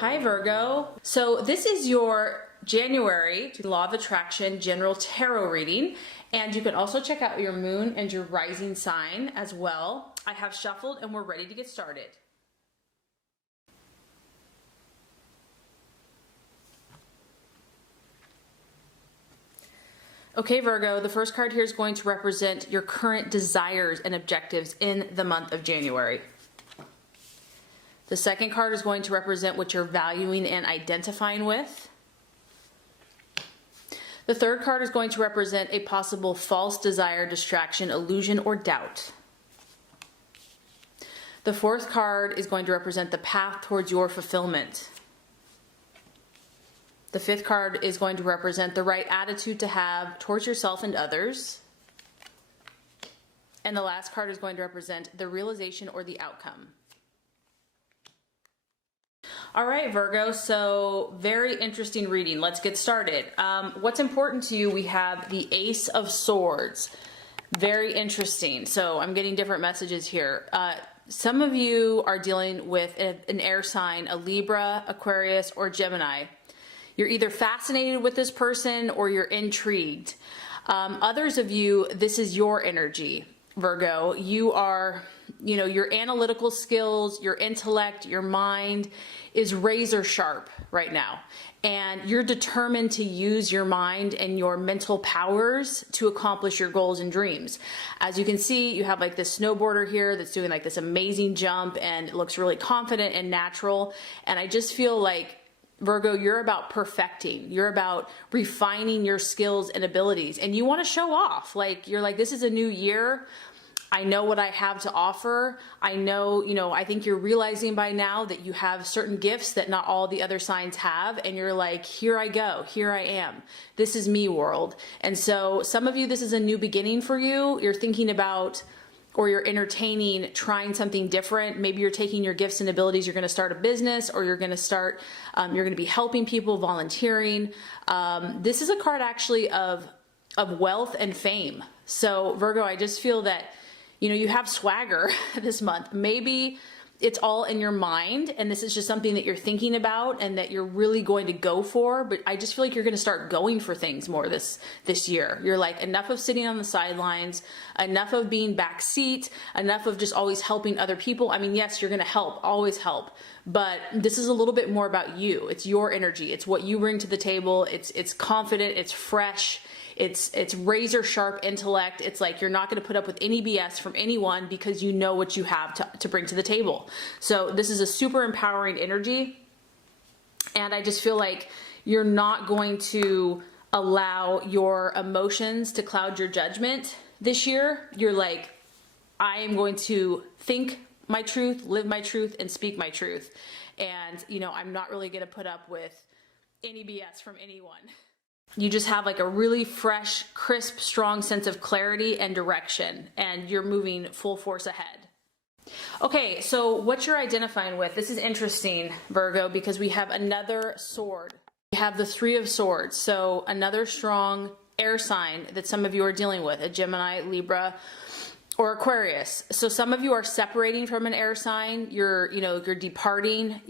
Hi Virgo. So this is your January Law of Attraction General Tarot reading, and you can also check out your moon and your rising sign as well. I have shuffled and we're ready to get started. Okay, Virgo, the first card here is going to represent your current desires and objectives in the month of January. The second card is going to represent what you're valuing and identifying with. The third card is going to represent a possible false desire, distraction, illusion, or doubt. The fourth card is going to represent the path towards your fulfillment. The fifth card is going to represent the right attitude to have towards yourself and others. And the last card is going to represent the realization or the outcome. All right, Virgo, so very interesting reading. Let's get started. What's important to you? We have the Ace of Swords. Very interesting. So I'm getting different messages here. Some of you are dealing with an air sign, a Libra, Aquarius, or Gemini. You're either fascinated with this person or you're intrigued. Others of you, this is your energy, Virgo. You are, your analytical skills, your intellect, your mind is razor sharp right now. And you're determined to use your mind and your mental powers to accomplish your goals and dreams. As you can see, you have like this snowboarder here that's doing like this amazing jump and it looks really confident and natural. And I just feel like, Virgo, you're about perfecting. You're about refining your skills and abilities. And you want to show off. You're like, this is a new year. I know what I have to offer. I know, I think you're realizing by now that you have certain gifts that not all the other signs have. And you're like, here I go, here I am. This is me, world. And so some of you, this is a new beginning for you. You're thinking about, or you're entertaining trying something different. Maybe you're taking your gifts and abilities. You're going to start a business, or you're going to start, you're going to be helping people, volunteering. This is a card actually of wealth and fame. So Virgo, I just feel that, you have swagger this month. Maybe it's all in your mind and this is just something that you're thinking about and that you're really going to go for, but I just feel like you're going to start going for things more this year. You're like, enough of sitting on the sidelines, enough of being backseat, enough of just always helping other people. I mean, yes, you're going to help, always help, but this is a little bit more about you. It's your energy. It's what you bring to the table. It's confident, it's fresh. It's razor sharp intellect. It's like you're not going to put up with any BS from anyone because you know what you have to bring to the table. So this is a super empowering energy. And I just feel like you're not going to allow your emotions to cloud your judgment this year. You're like, I am going to think my truth, live my truth, and speak my truth. And, I'm not really going to put up with any BS from anyone. You just have like a really fresh, crisp, strong sense of clarity and direction, and you're moving full force ahead. Okay, so what you're identifying with, this is interesting, Virgo, because we have another sword. We have the Three of Swords, so another strong air sign that some of you are dealing with, a Gemini, Libra, or Aquarius. So some of you are separating from an air sign. You're departing.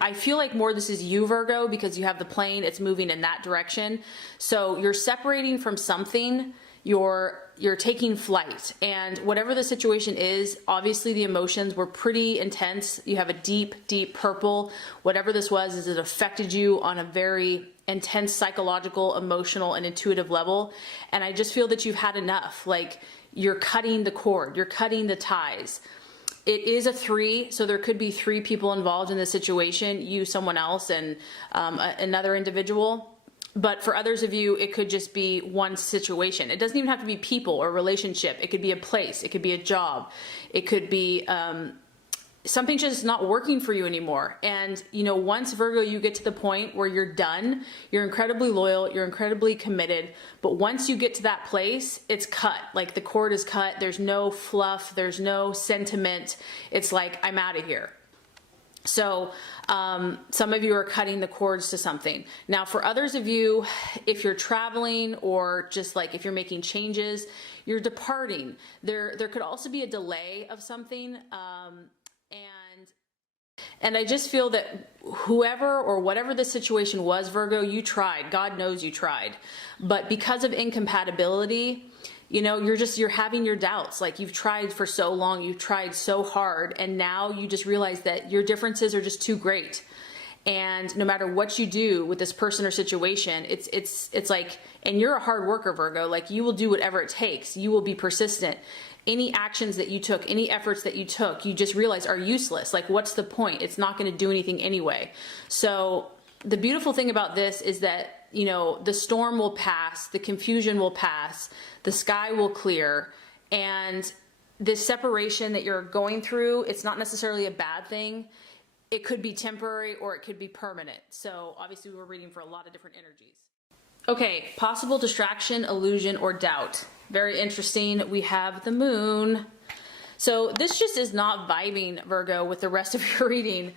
I feel like more this is you, Virgo, because you have the plane, it's moving in that direction. So you're separating from something, you're taking flight. And whatever the situation is, obviously the emotions were pretty intense. You have a deep, deep purple. Whatever this was, is it affected you on a very intense psychological, emotional, and intuitive level. And I just feel that you've had enough. Like, you're cutting the cord, you're cutting the ties. It is a 3, so there could be 3 people involved in this situation, you, someone else, and another individual. But for others of you, it could just be one situation. It doesn't even have to be people or relationship. It could be a place, it could be a job, it could be something just not working for you anymore. And once, Virgo, you get to the point where you're done, you're incredibly loyal, you're incredibly committed, but once you get to that place, it's cut. Like the cord is cut, there's no fluff, there's no sentiment. It's like, I'm out of here. So some of you are cutting the cords to something. Now for others of you, if you're traveling or just like if you're making changes, you're departing. There could also be a delay of something. And I just feel that whoever or whatever the situation was, Virgo, you tried. God knows you tried. But because of incompatibility, you know, you're having your doubts. Like, you've tried for so long, you've tried so hard, and now you just realize that your differences are just too great. And no matter what you do with this person or situation, it's like, and you're a hard worker, Virgo, like, you will do whatever it takes. You will be persistent. Any actions that you took, any efforts that you took, you just realize are useless. Like, what's the point? It's not going to do anything anyway. So the beautiful thing about this is that, you know, the storm will pass, the confusion will pass, the sky will clear, and this separation that you're going through, it's not necessarily a bad thing. It could be temporary or it could be permanent. So obviously we're reading for a lot of different energies. Okay, possible distraction, illusion, or doubt. Very interesting. We have the moon. So this just is not vibing, Virgo, with the rest of your reading,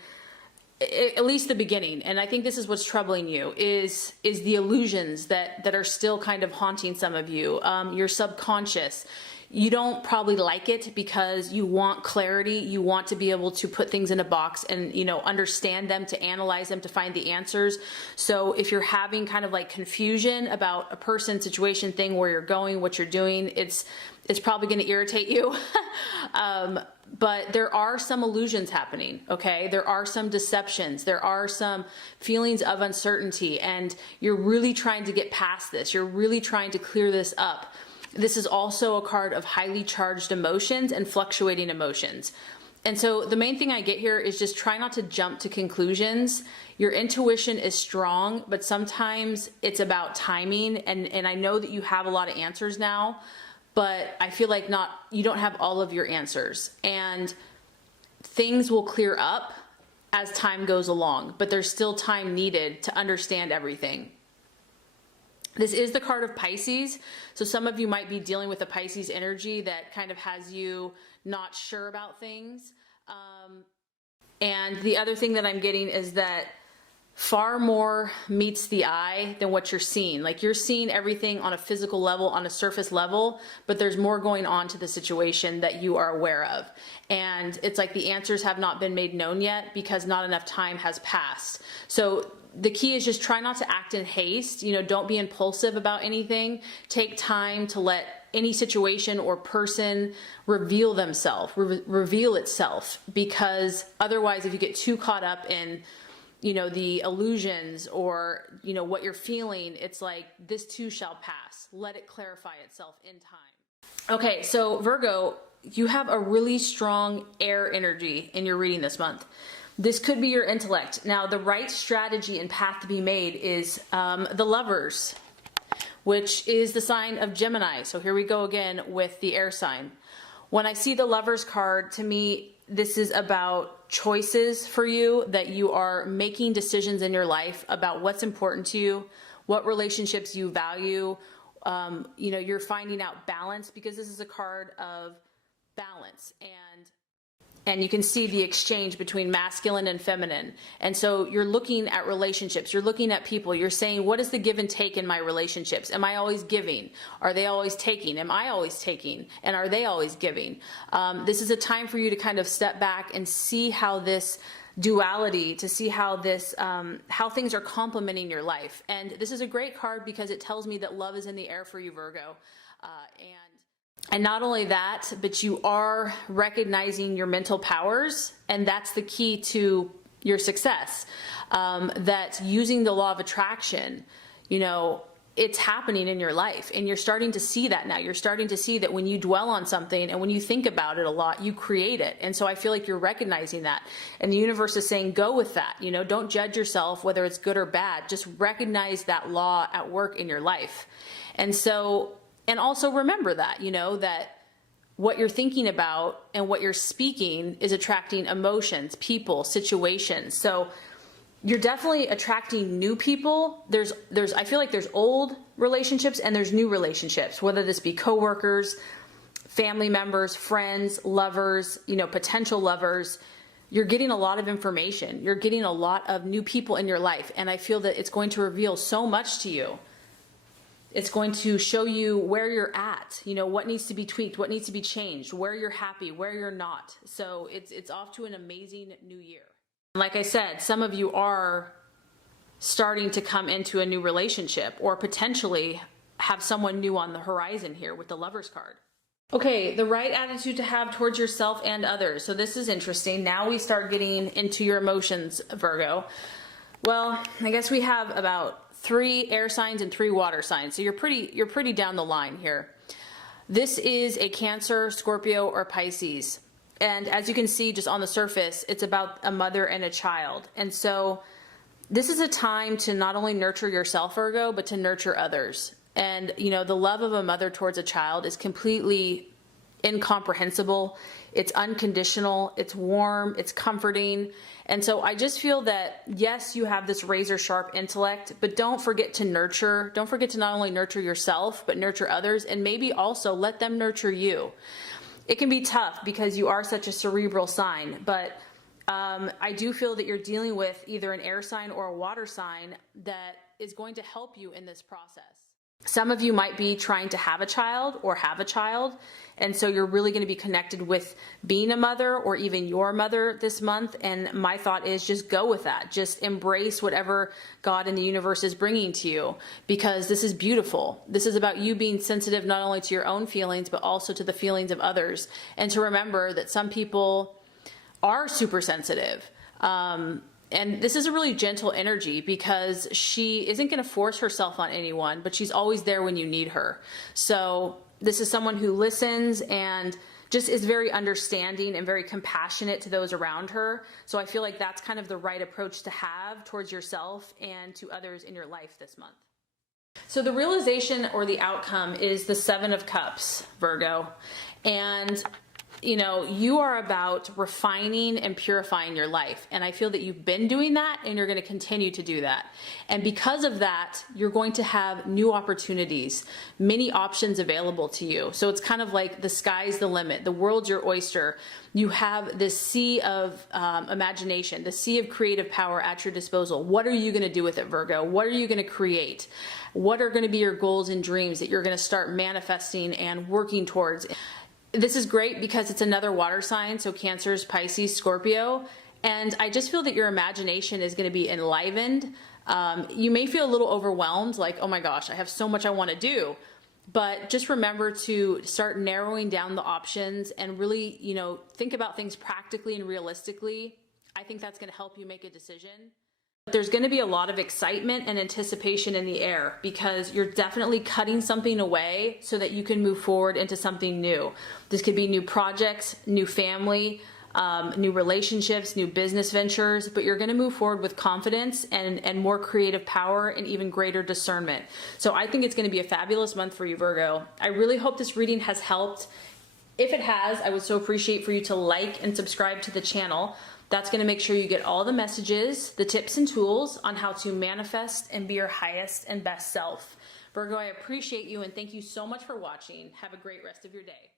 at least the beginning. And I think this is what's troubling you, is the illusions that are still kind of haunting some of you. Your subconscious. You don't probably like it because you want clarity. You want to be able to put things in a box and, you know, understand them, to analyze them, to find the answers. So if you're having kind of like confusion about a person, situation, thing, where you're going, what you're doing, it's probably going to irritate you. But there are some illusions happening, okay? There are some deceptions. There are some feelings of uncertainty, and you're really trying to get past this. You're really trying to clear this up. This is also a card of highly charged emotions and fluctuating emotions. And so the main thing I get here is just try not to jump to conclusions. Your intuition is strong, but sometimes it's about timing. And I know that you have a lot of answers now, but I feel like you don't have all of your answers. And things will clear up as time goes along, but there's still time needed to understand everything. This is the card of Pisces, so some of you might be dealing with a Pisces energy that kind of has you not sure about things. And the other thing that I'm getting is that far more meets the eye than what you're seeing. Like, you're seeing everything on a physical level, on a surface level, but there's more going on to the situation that you are aware of. And it's like the answers have not been made known yet because not enough time has passed. So the key is just try not to act in haste. You know, don't be impulsive about anything. Take time to let any situation or person reveal themselves, reveal itself, because otherwise, if you get too caught up in, you know, the illusions or, you know, what you're feeling, it's like, this too shall pass. Let it clarify itself in time. Okay, so Virgo, you have a really strong air energy in your reading this month. This could be your intellect. Now, the right strategy and path to be made is the Lovers, which is the sign of Gemini. So here we go again with the air sign. When I see the Lovers card, to me, this is about choices for you, that you are making decisions in your life about what's important to you, what relationships you value. You know, you're finding out balance, because this is a card of balance, and you can see the exchange between masculine and feminine. And so you're looking at relationships, you're looking at people, you're saying, what is the give and take in my relationships? Am I always giving? Are they always taking? Am I always taking? And are they always giving? This is a time for you to kind of step back and see how this duality, to see how this, how things are complementing your life. And this is a great card because it tells me that love is in the air for you, Virgo. And not only that, but you are recognizing your mental powers, and that's the key to your success. That using the law of attraction, you know, it's happening in your life, and you're starting to see that now. You're starting to see that when you dwell on something and when you think about it a lot, you create it. And so I feel like you're recognizing that, and the universe is saying, go with that. You know, don't judge yourself whether it's good or bad. Just recognize that law at work in your life. And so, and also remember that, you know, that what you're thinking about and what you're speaking is attracting emotions, people, situations. So you're definitely attracting new people. I feel like there's old relationships and there's new relationships, whether this be coworkers, family members, friends, lovers, you know, potential lovers. You're getting a lot of information. You're getting a lot of new people in your life. And I feel that it's going to reveal so much to you. It's going to show you where you're at, you know, what needs to be tweaked, what needs to be changed, where you're happy, where you're not. So it's off to an amazing new year. Like I said, some of you are starting to come into a new relationship or potentially have someone new on the horizon here with the Lovers card. Okay, the right attitude to have towards yourself and others. So this is interesting. Now we start getting into your emotions, Virgo. Well, I guess we have about 3 air signs and 3 water signs. So you're pretty down the line here. This is a Cancer, Scorpio, or Pisces. And as you can see just on the surface, it's about a mother and a child. And so this is a time to not only nurture yourself, Virgo, but to nurture others. And, you know, the love of a mother towards a child is completely incomprehensible. It's unconditional. It's warm. It's comforting. And so I just feel that, yes, you have this razor sharp intellect, but don't forget to nurture. Don't forget to not only nurture yourself, but nurture others, and maybe also let them nurture you. It can be tough because you are such a cerebral sign, but I do feel that you're dealing with either an air sign or a water sign that is going to help you in this process. Some of you might be trying to have a child or have a child, and so you're really going to be connected with being a mother or even your mother this month. And my thought is just go with that. Just embrace whatever God and the universe is bringing to you, because this is beautiful. This is about you being sensitive not only to your own feelings, but also to the feelings of others. And to remember that some people are super sensitive. And this is a really gentle energy because she isn't going to force herself on anyone, but she's always there when you need her. So this is someone who listens and just is very understanding and very compassionate to those around her. So I feel like that's kind of the right approach to have towards yourself and to others in your life this month. So the realization or the outcome is the 7 of Cups, Virgo. And you know, you are about refining and purifying your life. And I feel that you've been doing that and you're going to continue to do that. And because of that, you're going to have new opportunities, many options available to you. So it's kind of like the sky's the limit. The world's your oyster. You have this sea of imagination, the sea of creative power at your disposal. What are you going to do with it, Virgo? What are you going to create? What are going to be your goals and dreams that you're going to start manifesting and working towards? This is great because it's another water sign, so Cancers, Pisces, Scorpio, and I just feel that your imagination is going to be enlivened. You may feel a little overwhelmed, like, oh my gosh, I have so much I want to do, but just remember to start narrowing down the options and really, you know, think about things practically and realistically. I think that's going to help you make a decision. There's going to be a lot of excitement and anticipation in the air because you're definitely cutting something away so that you can move forward into something new. This could be new projects, new family, new relationships, new business ventures, but you're going to move forward with confidence and more creative power and even greater discernment. So I think it's going to be a fabulous month for you, Virgo. I really hope this reading has helped. If it has, I would so appreciate for you to like and subscribe to the channel. That's going to make sure you get all the messages, the tips and tools on how to manifest and be your highest and best self. Virgo, I appreciate you and thank you so much for watching. Have a great rest of your day.